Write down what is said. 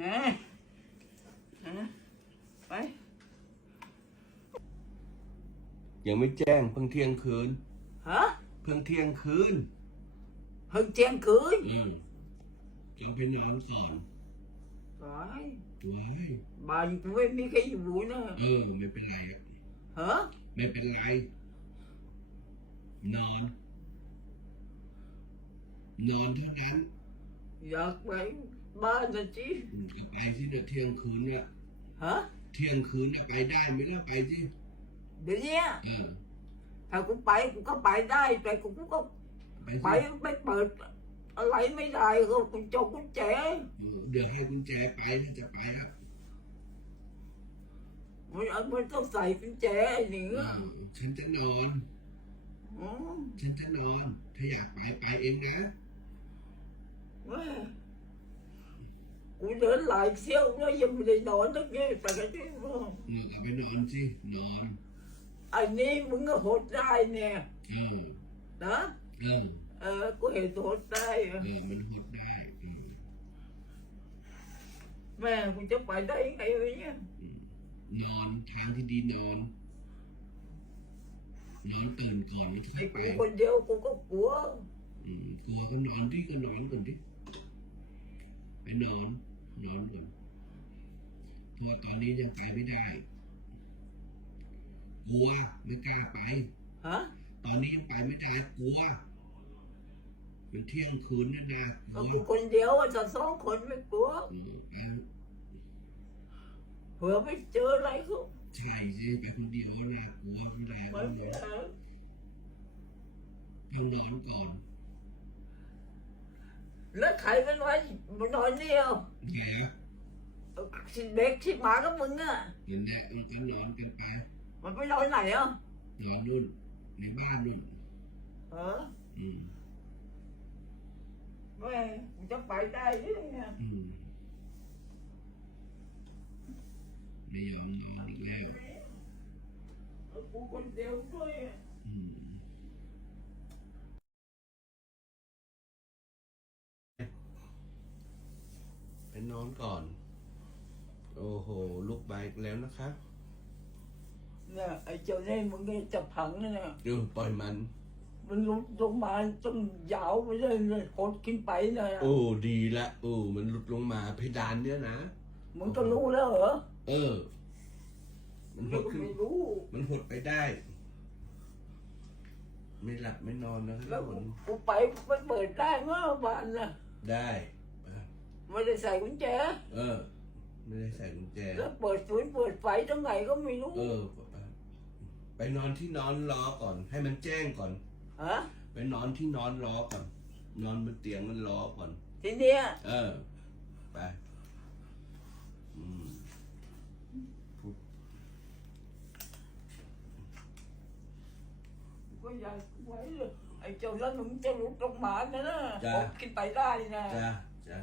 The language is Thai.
ฮะฮะไป ยังไม่แจ้งเพิ่งเที่ยงคืน ฮะ เพิ่งเที่ยงคืน เพิ่งเที่ยงคืน อืมยังไปนอนก่อนไปว้ายบ้านกูไม่มีใครอยู่นะเออ ไม่เป็นไรอะฮะ ไม่เป็นไร นอน นอนเท่านั้น อยากไปบ้านนะจีอืมก็ไปที่เดี๋ยวเที่ยงคืนเนี่ย ฮะเที่ยงคืนเนี่ยไปได้ไหมล่ะไปสิเดี๋ยวเนี้ยเออถ้ากูไปกูก็ไปได้ แต่กูก็ไปไปสิไม่เปิด อะไรไม่ได้ก็กูจกกุญแจเออเดี๋ยวให้กุญแจไปถ้าจะไปอะมันมันต้องใส่กุญแจหนึ่งเออฉันจะนอน อืม ฉันจะนอน ถ้าอยากไปไปเองนะแม่ กูเดินหลายเที่ยวแล้วยังไม่ได้นอนตั้งเยอะแต่ก็ที่เออก็ไปนอนสินอนอันนี้มึงก็หดได้เนี่ยเออนะเออเออกูเห็นหดได้อะเออมันหดได้เออแม่กูจะไปได้ยังไงวะเนี่ยนอนทางที่ดีนอนนอนตื่นก่อนแล้วค่อยไปกูคนเดียวกูก็กลัวอืมกลัวก็นอนที่ก็นอนก่อนดิ ไปนอนนอนก่อนเพราะว่าตอนนี้ยังไปไม่ได้กลัวไม่กล้าไป ฮะ ตอนนี้ยังไปไม่ได้กลัวมันเที่ยงคืนนี่นะกก็ลักูวคนเดียวอะจะสองคนไม่กลัวเออไปเผื่อไม่เจออะไรก็ใช่สิไปคนเดียวนะกลัวไม่ได้มัก็นเลยเออต้องนอนก่อน แล้วใครมันไว้มันนอนเดียวแกเด็กที่หมากับมึงอะเห็นแล้วมันก็นอนกันไปมันไปนอนไหนอะนอนนู่นในบ้านนู่นเอออืมแม่กูจะไปได้ยังไงอืมไม่ยอมนอนอีกแล้วกูคนเดียวด้วยอะอืม นอนก่อน โอ้โห ลุกไปอีกแล้วนะคะเนี่ยไอ้เจ้านี่มึงก็จะพังนะเนี่ยดูปล่อยมัน มันลุกลงมาต้องยาวไปเลยเลยกดขึ้นไปเลยโอ้ดีละโอ้มันหลุดลงมาเพดานเนี่ยนะ มึงก็รู้แล้วเหรอเออ มันหมึงดก็ขึ้น ไม่รู้ มันหดไปได้ ไม่หลับไม่นอนนะคแล้รัวบผมกูไปไปเปิดได้เมื่อวานน่ะได้เออ ไม่ได้ใส่กุญแจ เออ ไม่ได้ใส่กุญแจ แล้วเปิดฝืนเปิดไฟตรงไหนก็ไม่รู้เออ ไปนอนที่นอนรอก่อน ให้มันแจ้งก่อน ฮะ ไปนอนที่นอนรอก่อน นอนบนเตียงมันรอก่อน ทีเนี้ย เออ ไปอืมพูดก็อยากไว้เลยไอ้เจ้าแล้วมึงจะลุกลงมานะนะจ้ะกดขึ้นไปได้นะ จ้าจ้า